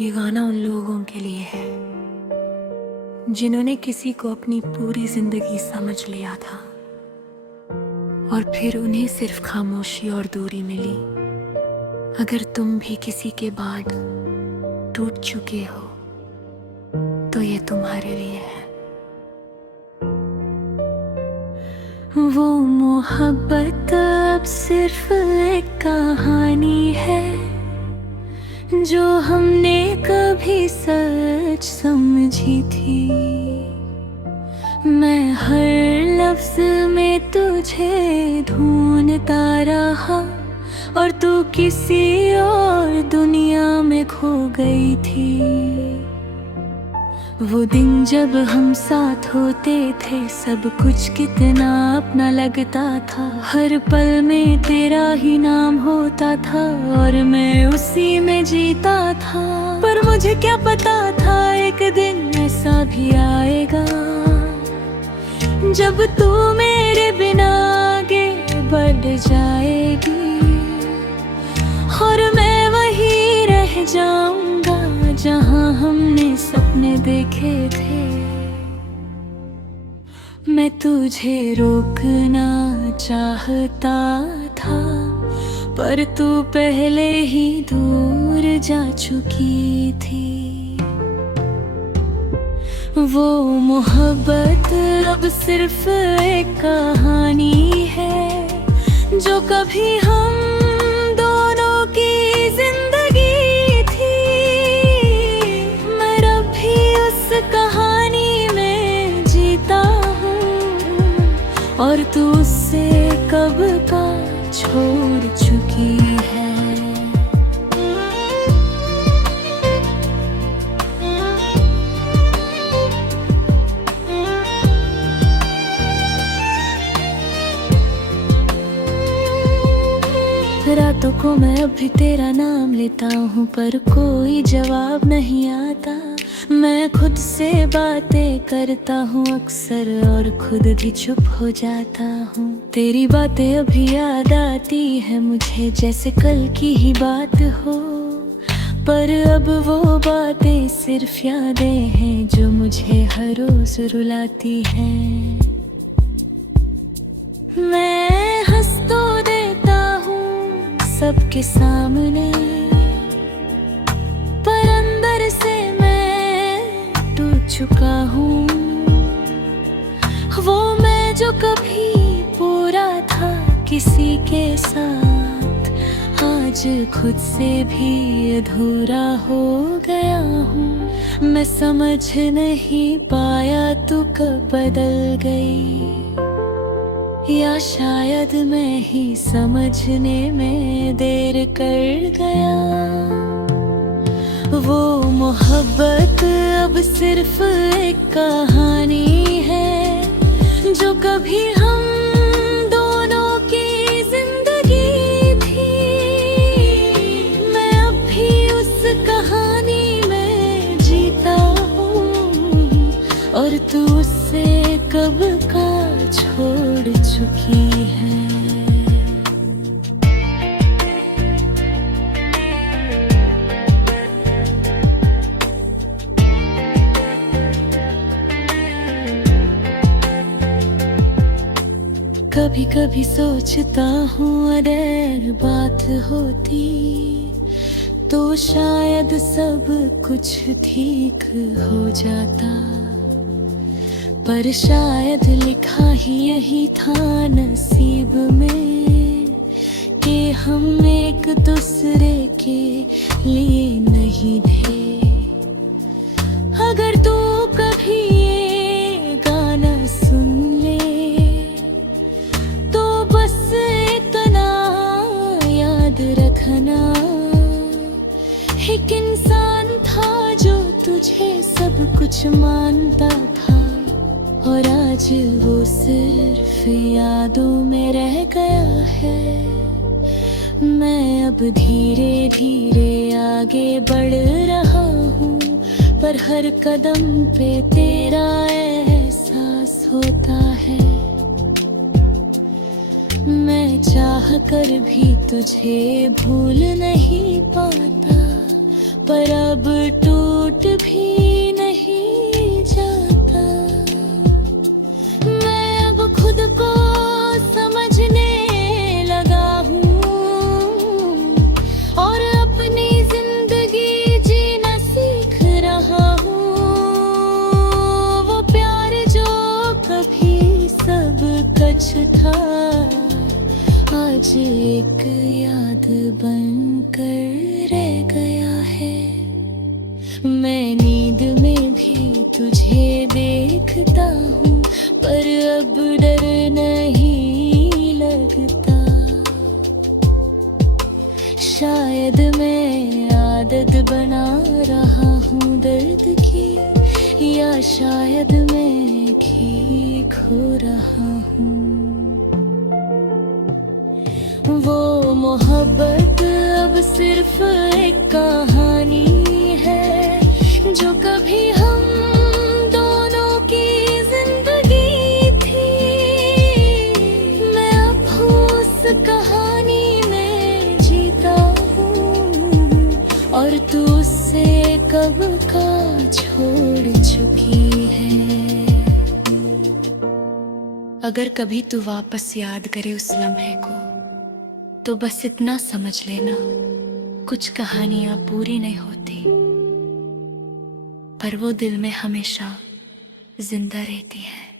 ये गाना उन लोगों के लिए है जिन्होंने किसी को अपनी पूरी जिंदगी समझ लिया था और फिर उन्हें सिर्फ खामोशी और दूरी मिली। अगर तुम भी किसी के बाद टूट चुके हो तो ये तुम्हारे लिए है। वो मोहब्बत अब सिर्फ एक कहानी है जो हमने कभी सच समझी थी। मैं हर लफ्ज में तुझे ढूंढता रहा और तू किसी और दुनिया में खो गई थी। वो दिन जब हम साथ होते थे सब कुछ कितना अपना लगता था। हर पल में तेरा ही नाम होता था और मैं उसी में जीता था। पर मुझे क्या पता था एक दिन ऐसा भी आएगा जब तू मेरे बिना आगे बढ़ जाएगी और मैं वहीं रह जाऊंगा जहां हमने सपने देखे थे। मैं तुझे रोकना चाहता था पर तू पहले ही दूर जा चुकी थी। वो मोहब्बत अब सिर्फ एक कहानी है जो कभी हम दोनों की जिंदगी थी। मैं अब भी उस कहानी में जीता हूँ और तू उससे कब का छोड़ चुकी है। रातों को मैं अब भी तेरा नाम लेता हूँ पर कोई जवाब नहीं आता। मैं खुद से बातें करता हूँ अक्सर और खुद भी चुप हो जाता हूँ। तेरी बातें अभी याद आती है मुझे जैसे कल की ही बात हो। पर अब वो बातें सिर्फ यादें हैं जो मुझे हर रोज रुलाती हैं। मैं हंस तो देता हूँ सबके सामने पर अंदर से मैं टूट चुका हूँ। वो मैं जो कभी पूरा था किसी के साथ आज खुद से भी अधूरा हो गया हूँ। मैं समझ नहीं पाया तू कब बदल गई या शायद मैं ही समझने में देर कर गया। वो मोहब्बत अब सिर्फ एक कहानी है जो कभी हम दोनों की जिंदगी थी। मैं अब भी उस कहानी में जीता हूँ और तू उससे कब का छोड़ चुकी है। कभी कभी सोचता हूँ अगर बात होती तो शायद सब कुछ ठीक हो जाता। पर शायद लिखा ही यही था नसीब में कि हम एक दूसरे के लिए नहीं थे। अगर तू कभी ये गाना सुन ले तो बस इतना याद रखना एक इंसान था जो तुझे सब कुछ मानता था और आज वो सिर्फ यादों में रह गया है। मैं अब धीरे धीरे आगे बढ़ रहा हूँ पर हर कदम पे तेरा एहसास होता है। मैं चाह कर भी तुझे भूल नहीं पाता पर अब टूट भी नहीं जाता। मैं अब खुद को समझने लगा हूँ और अपनी जिंदगी जीना सीख रहा हूँ। वो प्यार जो कभी सब कुछ था, आज एक याद बनकर रह गया है। मैं नींद में भी तुझे देखता हूँ, पर अब डर नहीं लगता। शायद मैं आदत बना रहा हूँ दर्द की, या शायद मैं ठीक हो रहा हूँ। वो मोहब्बत अब सिर्फ एक कहानी है जो कभी हम दोनों की जिंदगी थी। मैं अब उस कहानी में जीता हूँ और तू उससे कब का छोड़ चुकी है। अगर कभी तू वापस याद करे उस लम्हे को, तो बस इतना समझ लेना, कुछ कहानियां पूरी नहीं होती, पर वो दिल में हमेशा जिंदा रहती हैं।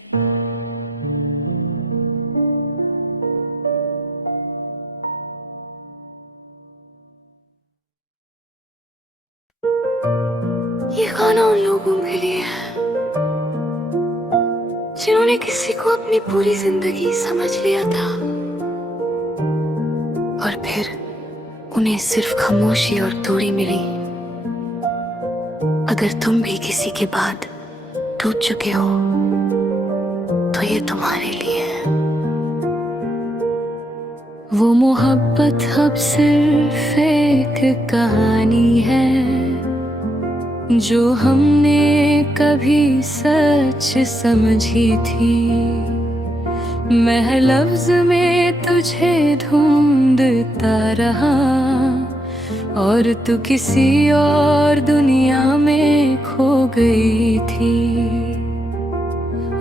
ये गाना उन लोगों के लिए है जिन्होंने किसी को अपनी पूरी जिंदगी समझ लिया था और फिर उन्हें सिर्फ खामोशी और दूरी मिली। अगर तुम भी किसी के बाद टूट चुके हो तो ये तुम्हारे लिए है। वो मोहब्बत अब सिर्फ एक कहानी है जो हमने कभी सच समझी थी। मैं लफ्ज में तुझे ढूंढता रहा और तू किसी और दुनिया में खो गई थी।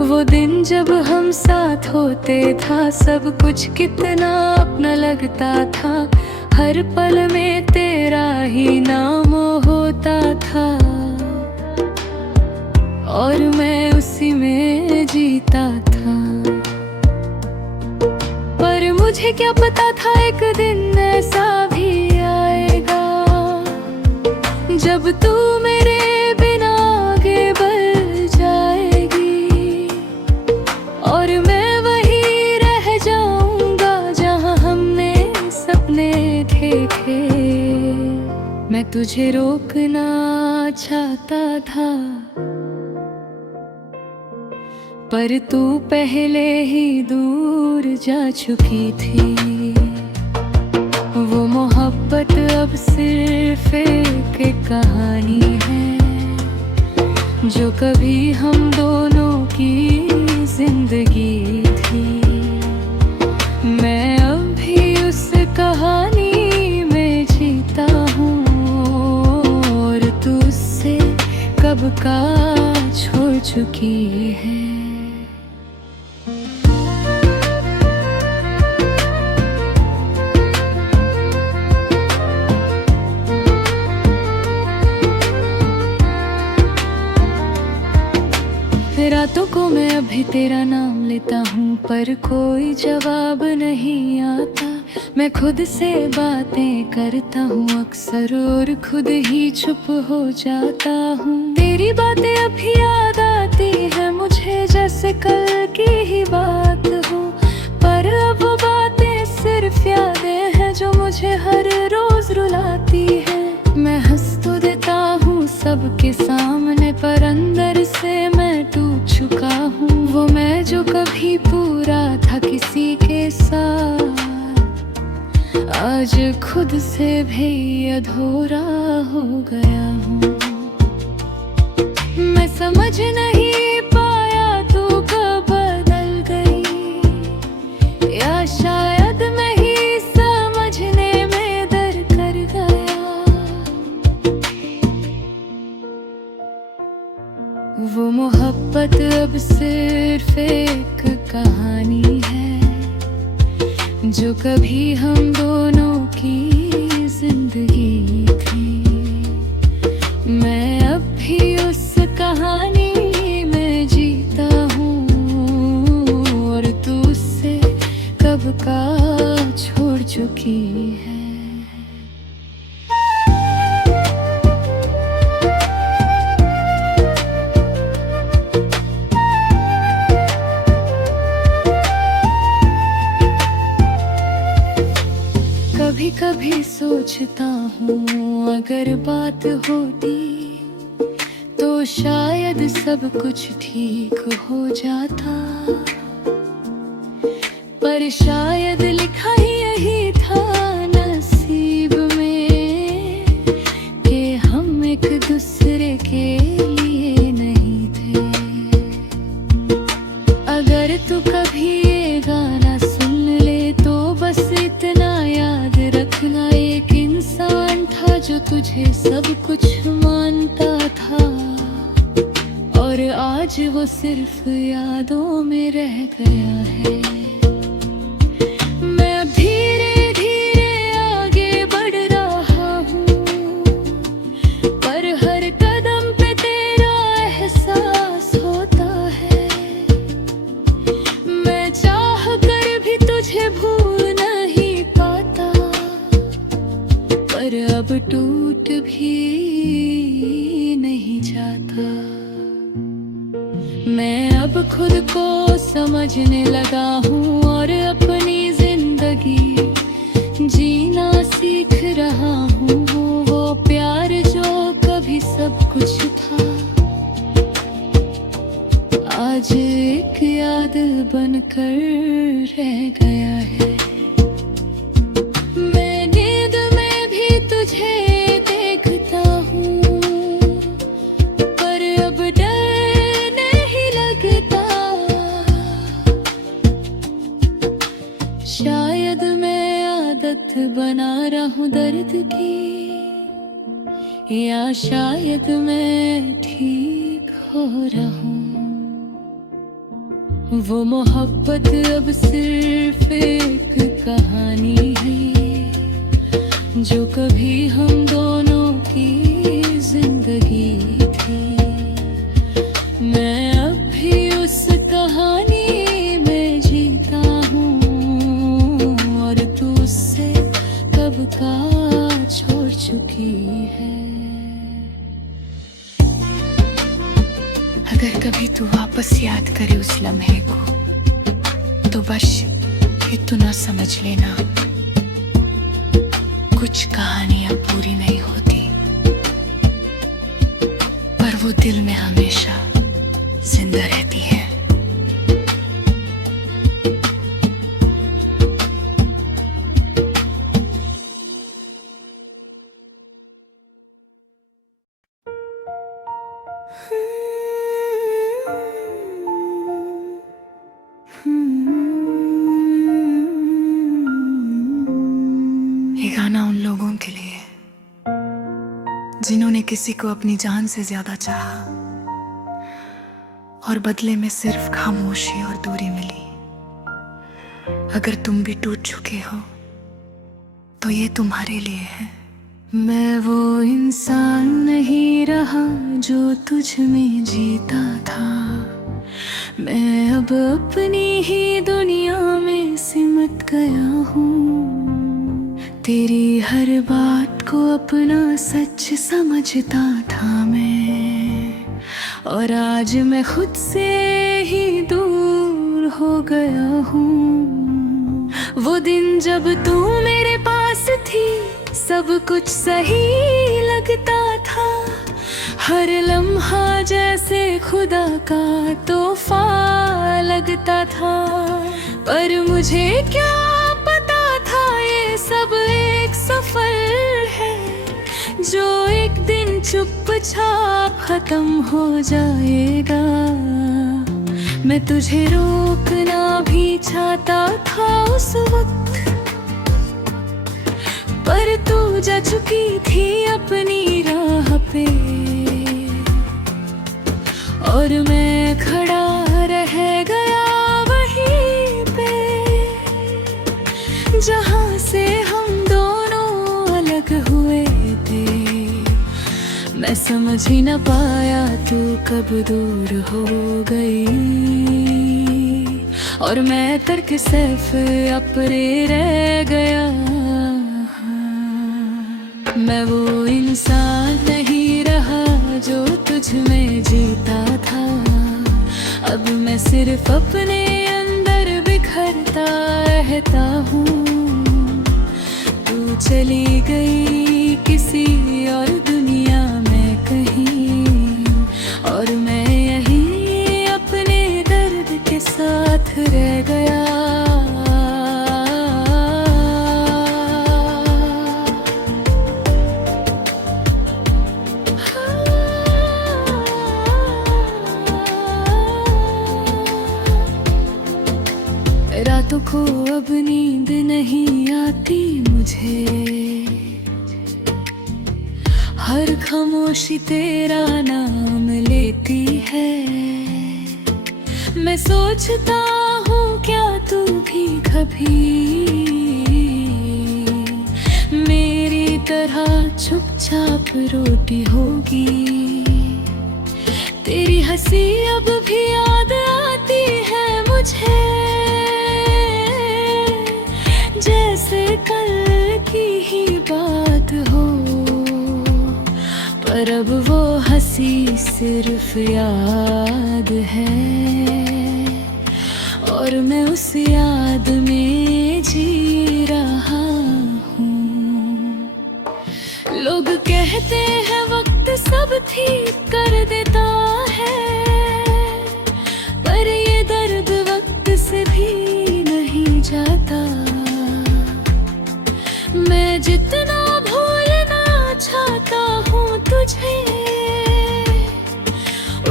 वो दिन जब हम साथ होते था, सब कुछ कितना अपना लगता था। हर पल में तेरा ही नाम होता था और मैं उसी में जीता था। पर मुझे क्या पता था एक दिन ऐसा भी आएगा जब तू मेरे बिना आगे बढ़ जाएगी और मैं वही रह जाऊंगा जहां हमने सपने देखे। मैं तुझे रोकना चाहता था पर तू पहले ही दूर जा चुकी थी। वो मोहब्बत अब सिर्फ एक कहानी है जो कभी हम दोनों की जिंदगी थी। मैं अब भी उस कहानी में जीता हूँ और तू उससे कब का छोड़ चुकी है। रातों को मैं अभी तेरा नाम लेता हूँ पर कोई जवाब नहीं आता। मैं खुद से बातें करता हूँ अक्सर और खुद ही चुप हो जाता हूँ। तेरी बातें अभी याद आती है मुझे जैसे कल की ही बात हो, पर अब वो बातें सिर्फ यादें हैं जो मुझे हर रोज रुलाती है। मैं हंस तो देता हूँ सबके सामने पर अंदर से मैं टूट चुका हूँ। वो मैं जो कभी पूरा था किसी के साथ, आज खुद से भी अधूरा हो गया हूँ। मैं समझ नहीं पाया तू कब बदल गई, या शायद मैं ही समझने में देर कर गया। मोहब्बत अब सिर्फ एक कहानी है जो कभी हम दोनों की जिंदगी थी। मैं अब भी उस कहानी में जीता हूँ और तू उससे कब का छोड़ चुकी है। कभी कभी सोचता हूँ अगर बात होती तो शायद सब कुछ ठीक हो जाता, पर शायद लिखा ही यही था नसीब में कि हम एक दूसरे के लिए नहीं थे। अगर तू कभी ये गाना सुन ले तो बस इतना याद रखना, एक इंसान था जो तुझे सब कुछ मानता था और आज वो सिर्फ यादों में रह गया है। मैं धीरे धीरे आगे बढ़ रहा हूँ पर हर कदम पे तेरा एहसास होता है। मैं चाह कर भी तुझे भूल नहीं पाता पर अब टूट भी नहीं जाता। मैं अब खुद को समझने लगा हूँ और अपनी जिंदगी जीना सीख रहा हूँ। वो प्यार जो कभी सब कुछ था आज एक याद बनकर रह गया है। मैं नींद में भी तुझे देखता हूँ पर अब डर नहीं लगता। शायद मैं आदत बना रहा हूँ दर्द की या शायद मैं ठीक हो रहा हूँ। वो मोहब्बत अब सिर्फ एक कहानी है जो कभी हम दोनों की जिंदगी थी। मैं अब भी उस कहानी में जीता हूँ और तू उससे कब का छोड़ चुकी है। अगर कभी तू वापस याद करे उस लम्हे को तो बस इतना समझ लेना, कुछ कहानियां पूरी नहीं होती पर वो दिल में हमेशा जिंदा रहती है। ये गाना उन लोगों के लिए है जिन्होंने किसी को अपनी जान से ज्यादा चाहा और बदले में सिर्फ खामोशी और दूरी मिली। अगर तुम भी टूट चुके हो तो ये तुम्हारे लिए है। मैं वो इंसान नहीं रहा जो तुझ में जीता था, मैं अब अपनी ही दुनिया में सिमट गया हूँ। तेरी हर बात को अपना सच समझता था मैं और आज मैं खुद से ही दूर हो गया हूँ। वो दिन जब तू मेरे पास थी सब कुछ सही लगता था, हर लम्हा जैसे खुदा का तोहफा लगता था। पर मुझे क्या पता था ये सब एक सफर है जो एक दिन चुपचाप खत्म हो जाएगा। मैं तुझे रोकना भी चाहता था उस वक्त पर तू जा चुकी थी अपनी राह पे और मैं मैं समझ ही न पाया तू कब दूर हो गई, और मैं तर्क सैफ अपने रह गया। मैं वो इंसान नहीं रहा जो तुझ में जीता था, अब मैं सिर्फ अपने अंदर बिखरता रहता हूँ। तू चली गई किसी और दुनिया में कहीं, और मैं यहीं अपने दर्द के साथ रह गया। रातों को अब नींद नहीं आती मुझे, हर खामोशी तेरा नाम लेती है। मैं सोचता हूँ क्या तू भी कभी मेरी तरह चुपचाप रोती होगी। तेरी हंसी अब भी याद आती है मुझे, जैसे कल की ही बात हो। पर अब वो हंसी सिर्फ याद है, और मैं उस याद में जी रहा हूँ। लोग कहते हैं वक्त सब ठीक कर देता है, पर ये दर्द वक्त से भी नहीं जाता। मैं जितना भूलना चाहता हूँ तुझे,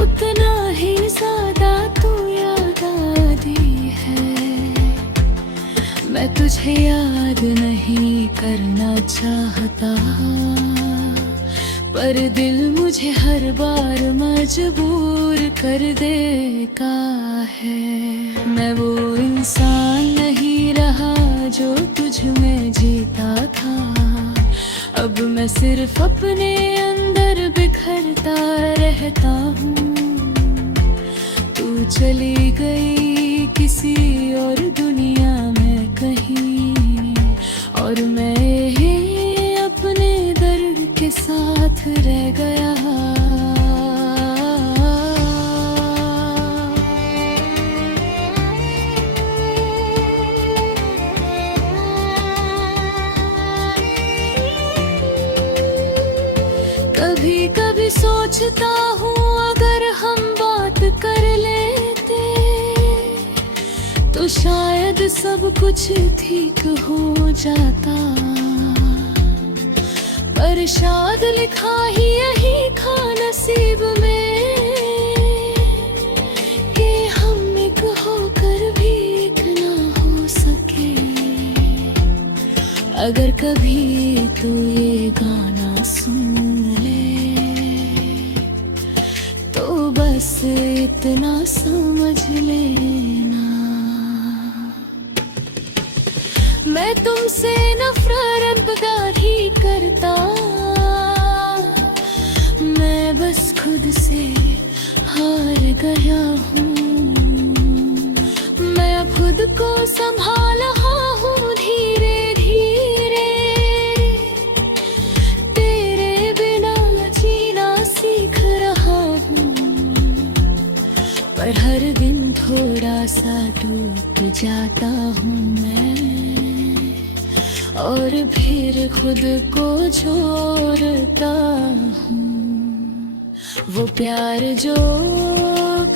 उतना ही ज्यादा तू याद आती है। मैं तुझे याद नहीं करना चाहता, पर दिल मुझे हर बार मजबूर कर देता है। मैं वो इंसान नहीं रहा जो तुझ में जीता था, अब मैं सिर्फ अपने अंदर बिखरता रहता हूँ। तू चली गई किसी और दुनिया में कहीं, और मैं ही अपने दर्द के साथ रह गया। कभी कभी सोचता हूँ अगर हम बात कर लेते तो शायद सब कुछ ठीक हो जाता, पर शायद लिखा ही यही था नसीब में कि हम एक होकर भी एक ना हो सके। अगर कभी तू ये गाना सुन बस इतना समझ लेना, मैं तुमसे नफरत ही करता। मैं बस खुद से हार गया हूँ, मैं अब खुद को संभाल रहा हूँ धीरे धीरे। तेरे बिना जीना सीख रहा हूँ, पर हर दिन थोड़ा सा टूट जाता हूँ मैं, और फिर खुद को छोड़ता हूँ। वो प्यार जो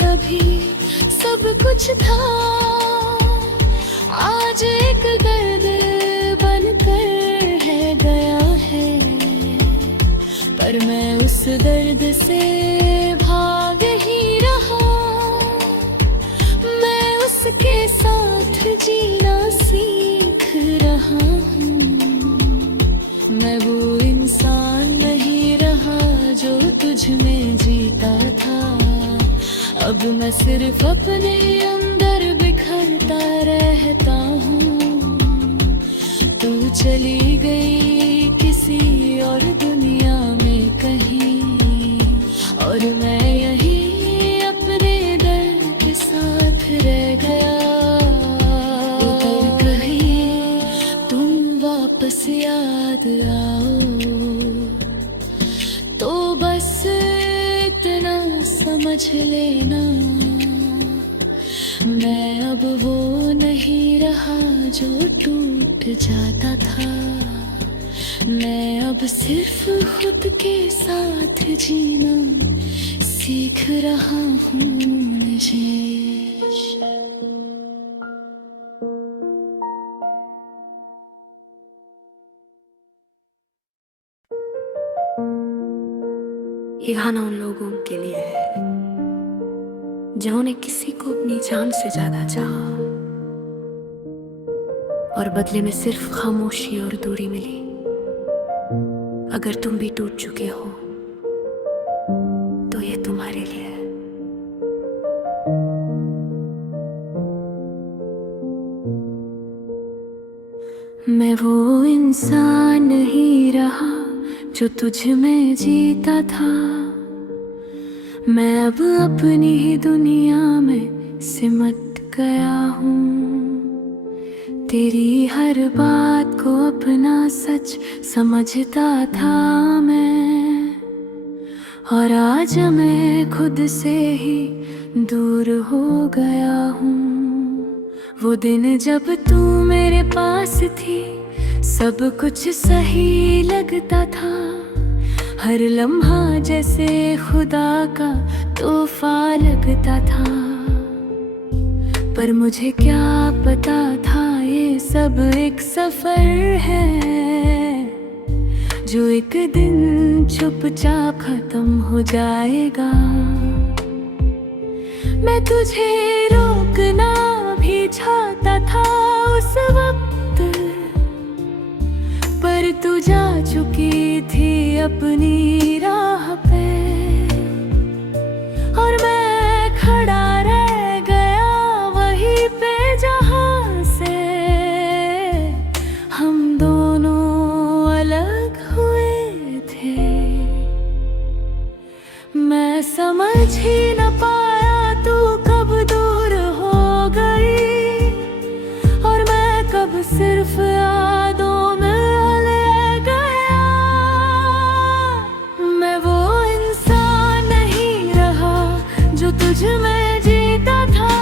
कभी सब कुछ था, आज एक दर्द बनकर है गया है। पर मैं उस दर्द से भाग ही रहा, उसके साथ जीना सीख रहा हूँ। मैं वो इंसान नहीं रहा जो तुझ में जीता था, अब मैं सिर्फ अपने अंदर बिखरता रहता हूँ। तू चली गई किसी और दुनिया में कहीं, समझ लेना, मैं अब वो नहीं रहा जो टूट जाता था। मैं अब सिर्फ खुद के साथ जीना सीख रहा हूँ मुझे। ये गाना उन लोगों के लिए है जिन्होंने किसी को अपनी जान से ज्यादा चाहा और बदले में सिर्फ खामोशी और दूरी मिली। अगर तुम भी टूट चुके हो तो ये तुम्हारे लिए है। मैं वो इंसान नहीं रहा जो तुझ में जीता था। मैं अब अपनी ही दुनिया में सिमट गया हूँ। तेरी हर बात को अपना सच समझता था मैं, और आज मैं खुद से ही दूर हो गया हूँ। वो दिन जब तू मेरे पास थी सब कुछ सही लगता था। हर लम्हा जैसे खुदा का तोहफा लगता था। पर मुझे क्या पता था ये सब एक सफर है जो एक दिन चुपचाप खत्म हो जाएगा। मैं तुझे रोकना भी चाहता था उस वक्त, पर तू जा चुकी थी अपनी राह पे, और मैं खड़ा रह गया वहीं पे जहां से हम दोनों अलग हुए थे। मैं समझ ही न पाया तू कब दूर हो गई, और मैं कब सिर्फ यादों में ले गया। मैं वो इंसान नहीं रहा जो तुझ में जीता था।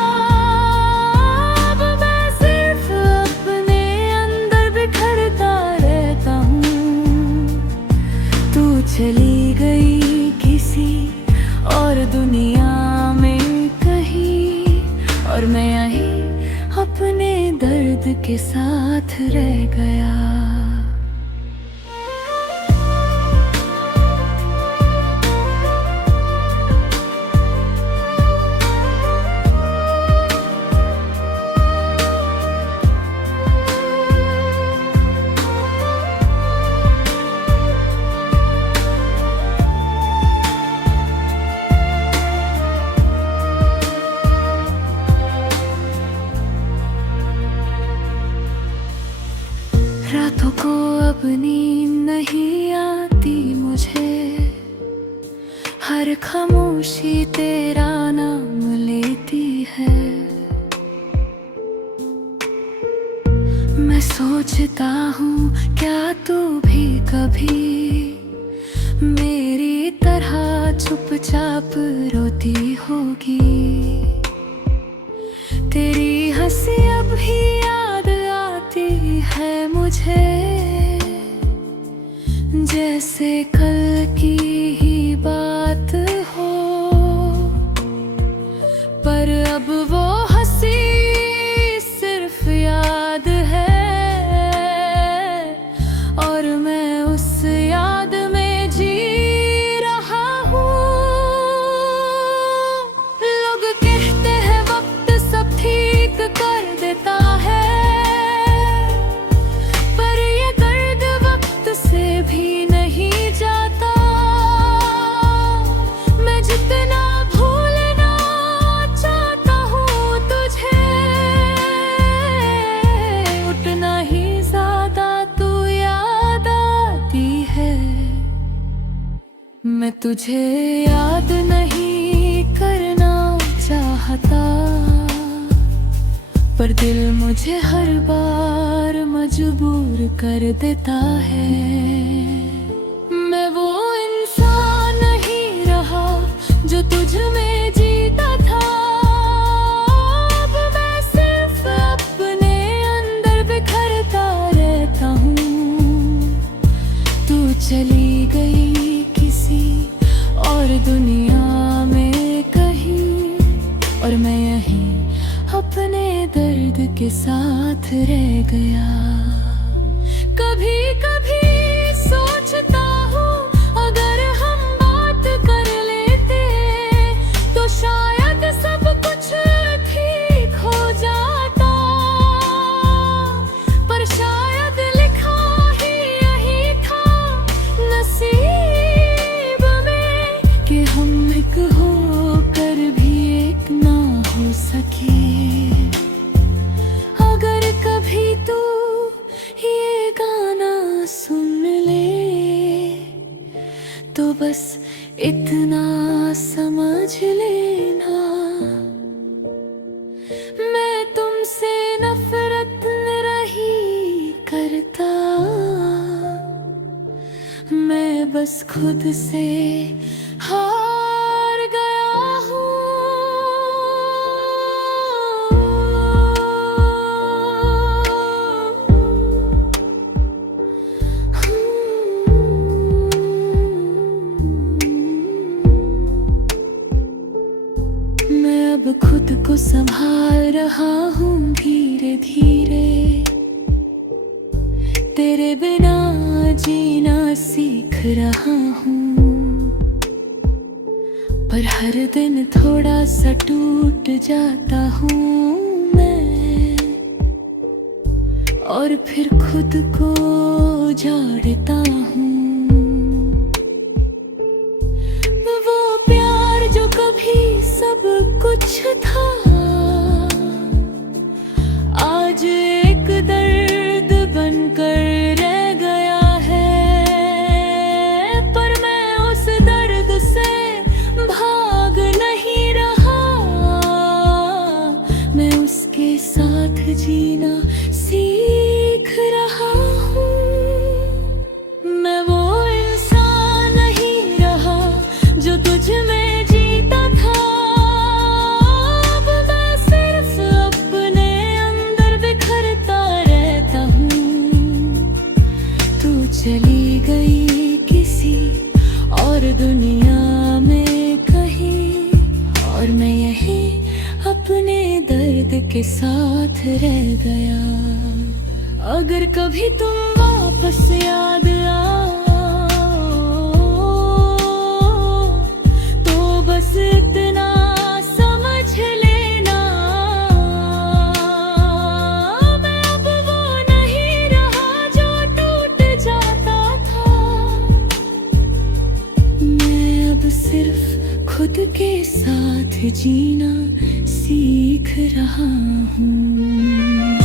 अब मैं सिर्फ अपने अंदर बिखरता रहता हूँ। तू चली गई किसी और दुनिया में कहीं, और मैं यहीं अपने दर्द के साथ रह गया। रातों को अब नींद नहीं आती मुझे, हर खामोशी तेरा नाम लेती है। मैं सोचता हूँ क्या तू भी कभी मेरी तरह चुपचाप रोती होगी। तेरी हंसी अब भी याद आती है मुझे, जैसे कल की ही बात हो। पर अब वो हंसी सिर्फ याद है, और मैं उस याद में जी रहा हूँ। लोग कहते हैं वक्त सब ठीक कर देता है, पर ये दर्द वक्त से भी नहीं जाता। मैं जितना भूलना चाहता हूँ तुझे, उतना ही ज्यादा तू याद आती है। मैं तुझे याद नहीं करना चाहता, पर दिल मुझे हर बार मजबूर कर देता है। मैं वो इंसान नहीं रहा जो तुझ में के साथ रह गया। कभी कभी सोचता हूँ अगर हम बात कर लेते तो शायद सब कुछ ठीक हो जाता, पर शायद लिखा ही यही था नसीब में कि हम एक होकर भी एक ना हो सके। अगर कभी तू ये गाना सुन ले तो बस इतना समझ लेना, मैं तुमसे नफरत नहीं करता, मैं बस खुद से हार गया हूँ। मैं अब खुद को संभाल रहा हूँ धीरे धीरे, तेरे बिना जीना सीख रहा हूँ, पर हर दिन थोड़ा सा टूट जाता हूँ मैं, और फिर खुद को झाड़ता हूँ। वो प्यार जो कभी सब कुछ था आज एक दर्द बनकर रह गया है, पर मैं उस दर्द से भाग नहीं रहा, मैं उसके साथ जीना सीख रहा हूँ। मैं वो इंसान नहीं रहा जो तुझ में जीता था, अब मैं सिर्फ अपने अंदर बिखरता रहता हूँ। तू चली गई किसी और दुनिया में कहीं, और मैं यहीं अपने दर्द के साथ रह गया। अगर कभी तुम वापस याद आओ तो बस इतना समझ लेना, मैं अब वो नहीं रहा जो टूट जाता था, मैं अब सिर्फ खुद के साथ जीना सीख रहा हूँ।